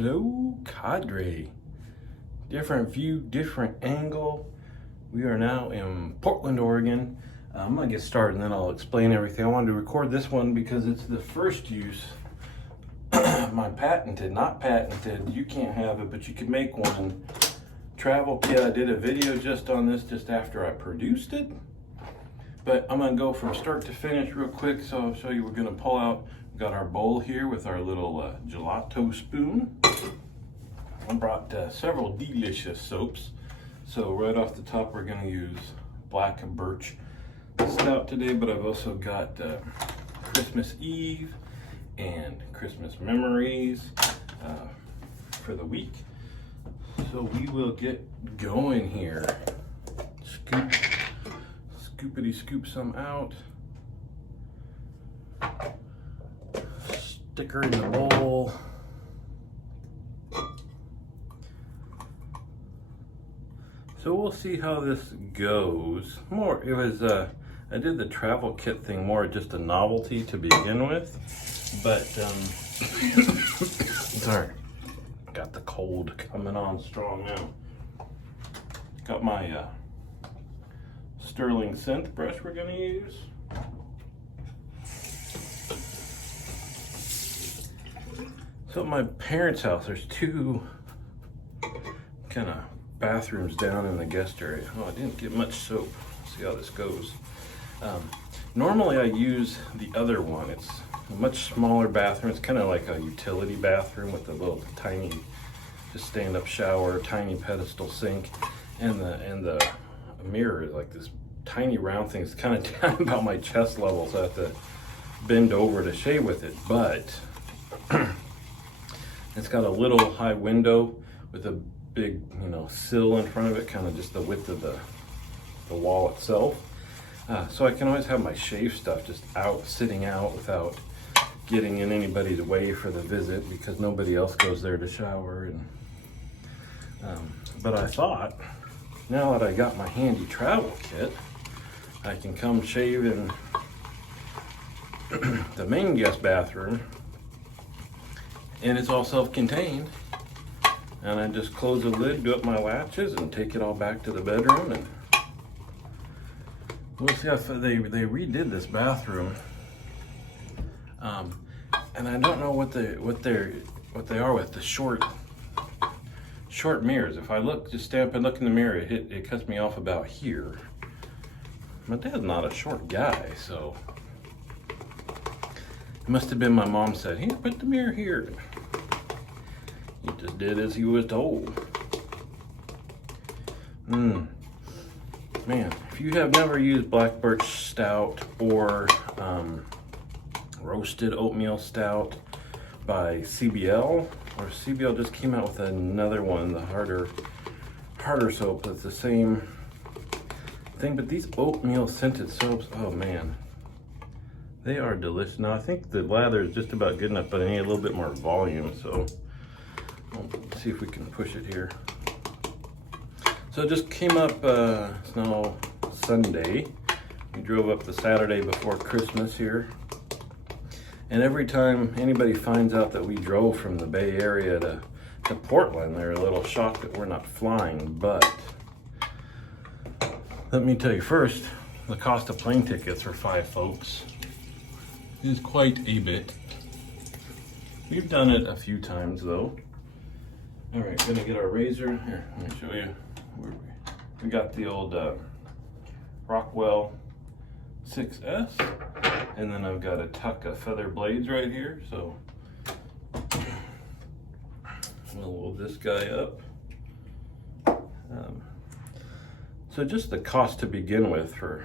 Hello, Cadre. Different view, different angle. We are now in Portland, Oregon. I'm gonna get started and then I'll explain everything. I wanted to record this one because it's the first use. My patented, not patented, you can't have it, but you can make one. Travel kit. I did a video just on this just after I produced it. But I'm gonna go from start to finish real quick. So I'll show you, we're gonna pull out, we've got our bowl here with our little gelato spoon. I brought several delicious soaps. So right off the top, we're gonna use Black Birch Stout today, but I've also got Christmas Eve and Christmas Memories for the week. So we will get going here. Scoopity scoop some out. Stick her in the bowl. So we'll see how this goes. It was I did the travel kit thing more just a novelty to begin with, but sorry, got the cold coming on strong now. Got my Sterling scent brush we're gonna use. So at my parents' house, there's two kind of bathrooms down in the guest area. Oh, I didn't get much soap. See how this goes. Normally I use the other one. It's a much smaller bathroom. It's kind of like a utility bathroom with a little tiny, just stand-up shower, tiny pedestal sink, and the mirror is like this tiny round thing. It's kind of down about my chest level, so I have to bend over to shave with it. But it's got a little high window with a big, sill in front of it, kind of just the width of the wall itself. So I can always have my shave stuff just sitting out without getting in anybody's way for the visit, because nobody else goes there to shower. And but I thought, now that I got my handy travel kit, I can come shave in the main guest bathroom, and it's all self-contained. And I just close the lid, do up my latches, and take it all back to the bedroom. And we'll see if they redid this bathroom. And I don't know what they are with the short mirrors. If I just stand up and look in the mirror, it cuts me off about here. My dad's not a short guy, so it must have been my mom said, "Here, put the mirror here." He just did as he was told. Man, if you have never used Black Birch Stout or Roasted Oatmeal Stout by CBL, or CBL just came out with another one, the harder soap that's the same thing, but these oatmeal scented soaps, oh man, they are delicious. Now I think the lather is just about good enough, but I need a little bit more volume, so let's see if we can push it here. So it just came up, it's now Sunday. We drove up the Saturday before Christmas here. And every time anybody finds out that we drove from the Bay Area to Portland, they're a little shocked that we're not flying. But let me tell you first, the cost of plane tickets for 5 folks is quite a bit. We've done it a few times though. All right, gonna get our razor. Here, let me show you. We got the old Rockwell 6S, and then I've got a tuck of feather blades right here. So we'll load this guy up. So just the cost to begin with for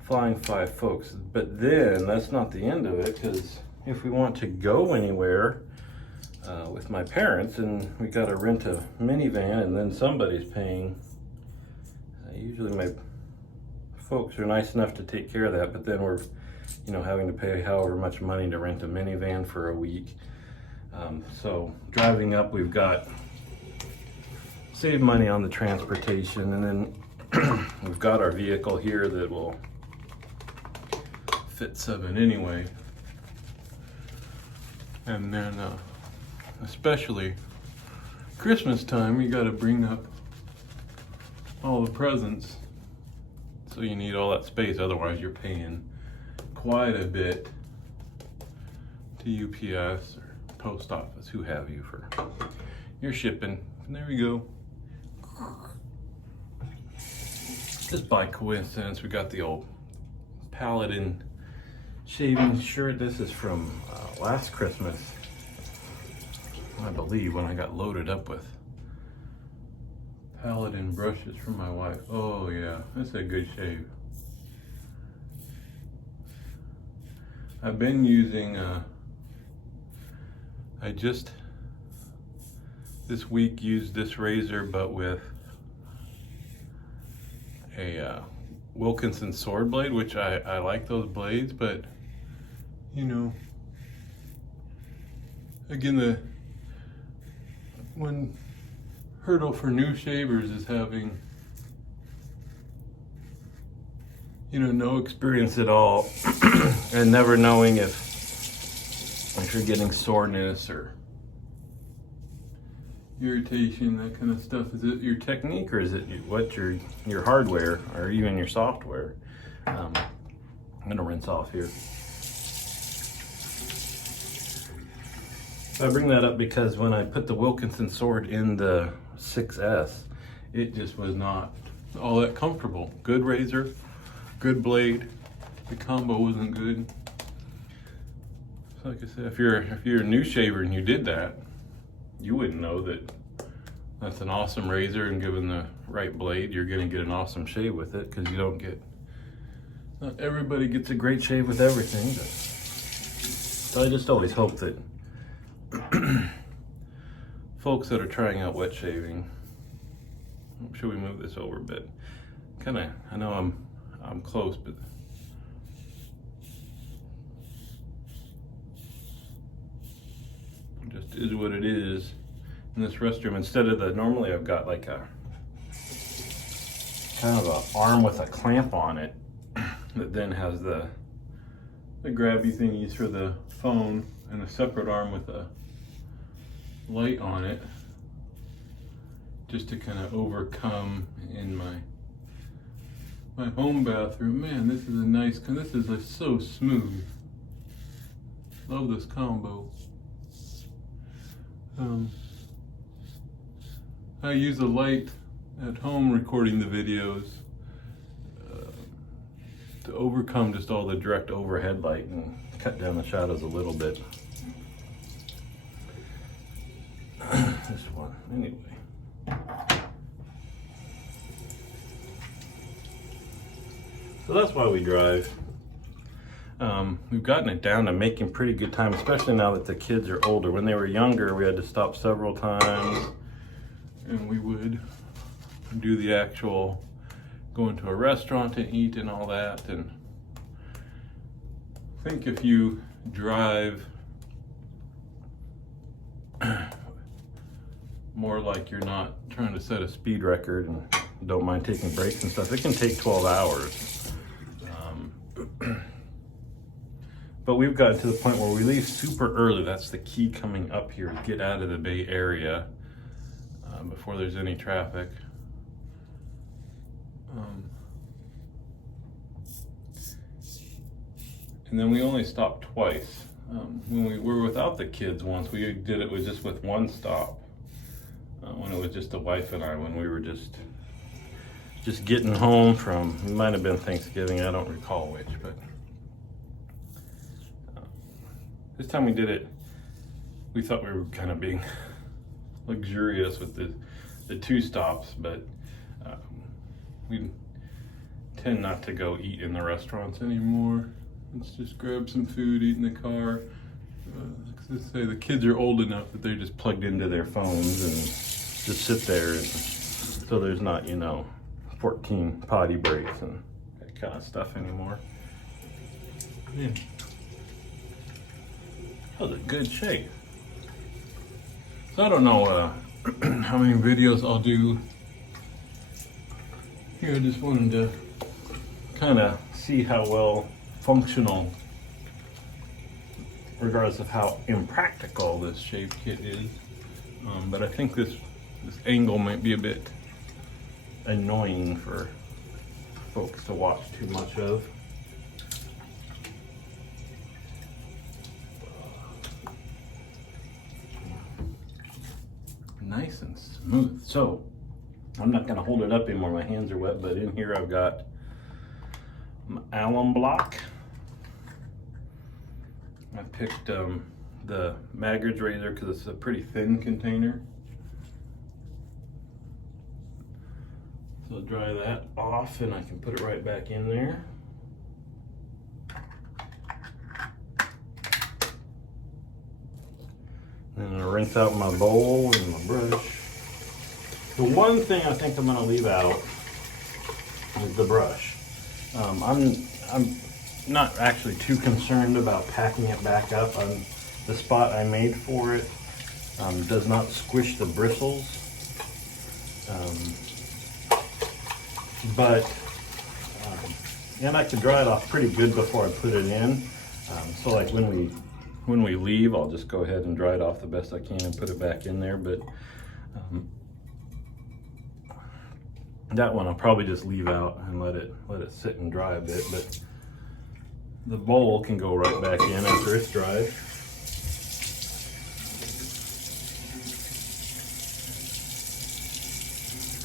flying 5 folks, but then that's not the end of it, because if we want to go anywhere with my parents, and we got to rent a minivan, and then somebody's paying. Usually my folks are nice enough to take care of that, but then we're, having to pay however much money to rent a minivan for a week. So driving up, we've got saved money on the transportation, and then we've got our vehicle here that will fit 7 anyway. And then especially Christmas time, you got to bring up all the presents. So you need all that space, otherwise you're paying quite a bit to UPS or post office, who have you, for your shipping. And there we go. Just by coincidence, we got the old Paladin shaving shirt. This is from last Christmas, I believe, when I got loaded up with Paladin brushes from my wife. Oh yeah, that's a good shave. I've been using, I just this week used this razor, but with a Wilkinson sword blade, which I like those blades, but you know, again, the one hurdle for new shavers is having, you know, no experience at all and never knowing if you're getting soreness or irritation, that kind of stuff. Is it your technique, or is it what your hardware, or even your software? I'm gonna rinse off here. I bring that up because when I put the Wilkinson sword in the 6S, it just was not all that comfortable. Good razor, good blade. The combo wasn't good. So like I said, if you're a new shaver and you did that, you wouldn't know that that's an awesome razor, and given the right blade, you're gonna get an awesome shave with it, because you don't get, not everybody gets a great shave with everything. But, so I just always hope that folks that are trying out wet shaving, should we move this over a bit? Kinda, I know I'm close, but it just is what it is. In this restroom, instead of normally I've got like a kind of a arm with a clamp on it that then has the grabby thingies for the phone, and a separate arm with a light on it, just to kind of overcome in my home bathroom. Man, this is a nice, this is like so smooth. Love this combo. I use a light at home recording the videos to overcome just all the direct overhead light and cut down the shadows a little bit. This one, anyway. So that's why we drive. We've gotten it down to making pretty good time, especially now that the kids are older. When they were younger, we had to stop several times, and we would do the actual going to a restaurant and eat and all that. And I think if you drive more like you're not trying to set a speed record and don't mind taking breaks and stuff, it can take 12 hours. But we've gotten to the point where we leave super early. That's the key coming up here, get out of the Bay Area before there's any traffic. And then we only stopped twice. When we were without the kids once, we did it with one stop. When it was just the wife and I, when we were just getting home from, it might have been Thanksgiving, I don't recall which, but this time we did it, we thought we were kind of being luxurious with the two stops, but we tend not to go eat in the restaurants anymore. Let's just grab some food, eat in the car. Let's say the kids are old enough that they're just plugged into their phones and just sit there, and so there's not, 14 potty breaks and that kind of stuff anymore. Yeah. That was a good shave. So I don't know how many videos I'll do here. I just wanted to kind of see how well functional regardless of how impractical this shave kit is. But I think this angle might be a bit annoying for folks to watch too much of. Nice and smooth. So I'm not going to hold it up anymore, my hands are wet, but in here I've got alum block. I picked the Maggard's razor because it's a pretty thin container. So I'll dry that off and I can put it right back in there. And I'll rinse out my bowl and my brush. The one thing I think I'm going to leave out is the brush. I'm not actually too concerned about packing it back up. The spot I made for it does not squish the bristles, and I can dry it off pretty good before I put it in. So like when we leave, I'll just go ahead and dry it off the best I can and put it back in there. But that one I'll probably just leave out and let it sit and dry a bit. But the bowl can go right back in after it's dried.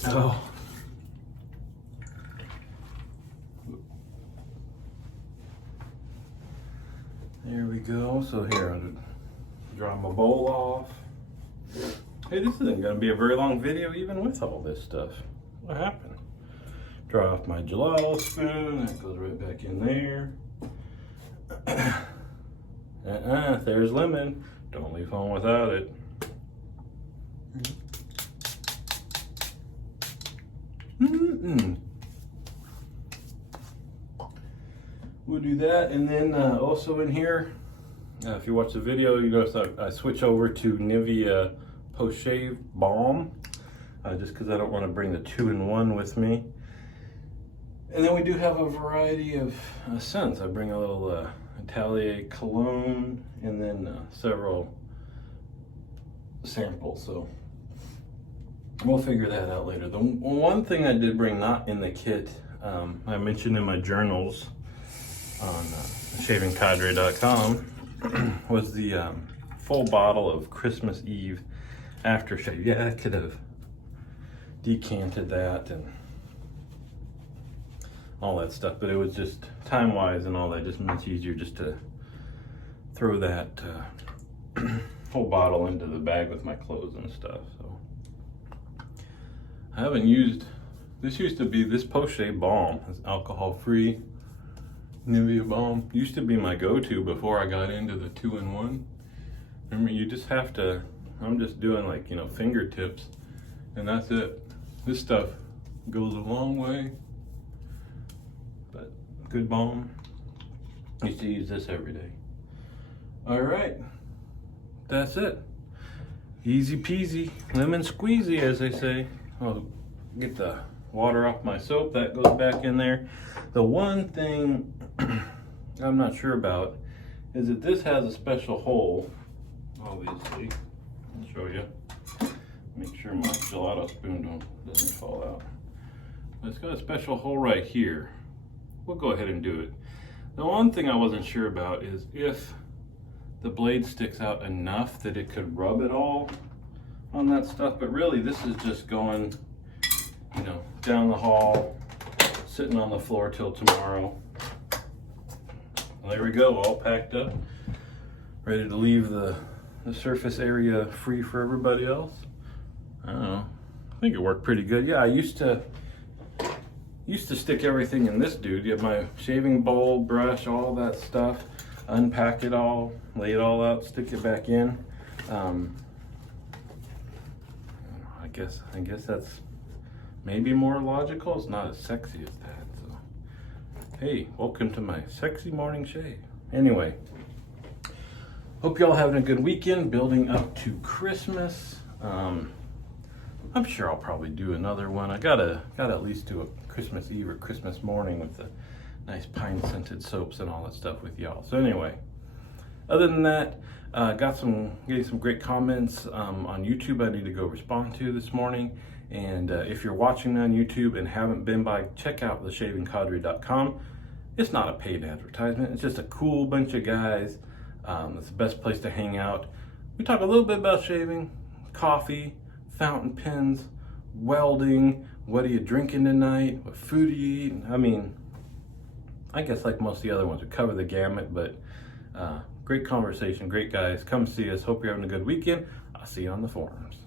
Oh. There we go. So here, I'll dry my bowl off. Hey, this isn't going to be a very long video even with all this stuff. What happened? Dry off my gelato spoon. That goes right back in there. There's lemon. Don't leave home without it. We'll do that, and then also in here, if you watch the video, you notice I switch over to Nivea Post Shave Balm, just because I don't want to bring the 2-in-1 with me. And then we do have a variety of scents. I bring a little Atelier cologne, and then several samples. So we'll figure that out later. The one thing I did bring not in the kit, I mentioned in my journals on shavingpadre.com, was the full bottle of Christmas Eve aftershave. Yeah, I could have decanted that and all that stuff, but it was just time-wise and all that, just much easier just to throw that whole bottle into the bag with my clothes and stuff. So I haven't used, this used to be, this Post Shave Balm, this alcohol-free Nivea Balm, used to be my go-to before I got into the 2-in-1. Remember, you just have to, I'm just doing like, fingertips, and that's it. This stuff goes a long way, but good balm. I used to use this every day. All right, that's it. Easy peasy, lemon squeezy, as they say. I'll get the water off my soap, that goes back in there. The one thing I'm not sure about is that this has a special hole, obviously. I'll show you. Make sure my gelato spoon doesn't fall out. But it's got a special hole right here. We'll go ahead and do it. The one thing I wasn't sure about is if the blade sticks out enough that it could rub it all on that stuff, but really this is just going, down the hall, sitting on the floor till tomorrow. Well, there we go, all packed up, ready to leave the surface area free for everybody else. I don't know, I think it worked pretty good. Yeah, I used to stick everything in this dude. You have my shaving bowl, brush, all that stuff, unpack it all, lay it all out, stick it back in. I guess that's maybe more logical. It's not as sexy as that. So, hey, welcome to my sexy morning shave. Anyway, hope y'all having a good weekend, building up to Christmas. I'm sure I'll probably do another one. I gotta at least do a Christmas Eve or Christmas morning with the nice pine scented soaps and all that stuff with y'all. So anyway, Other than that, getting some great comments on YouTube I need to go respond to this morning. And if you're watching on YouTube and haven't been by, check out theshavingcadre.com. It's not a paid advertisement. It's just a cool bunch of guys. It's the best place to hang out. We talk a little bit about shaving, coffee, fountain pens, welding, what are you drinking tonight, what food do you eat. I mean, I guess like most of the other ones, we cover the gamut, but great conversation, great guys. Come see us. Hope you're having a good weekend. I'll see you on the forums.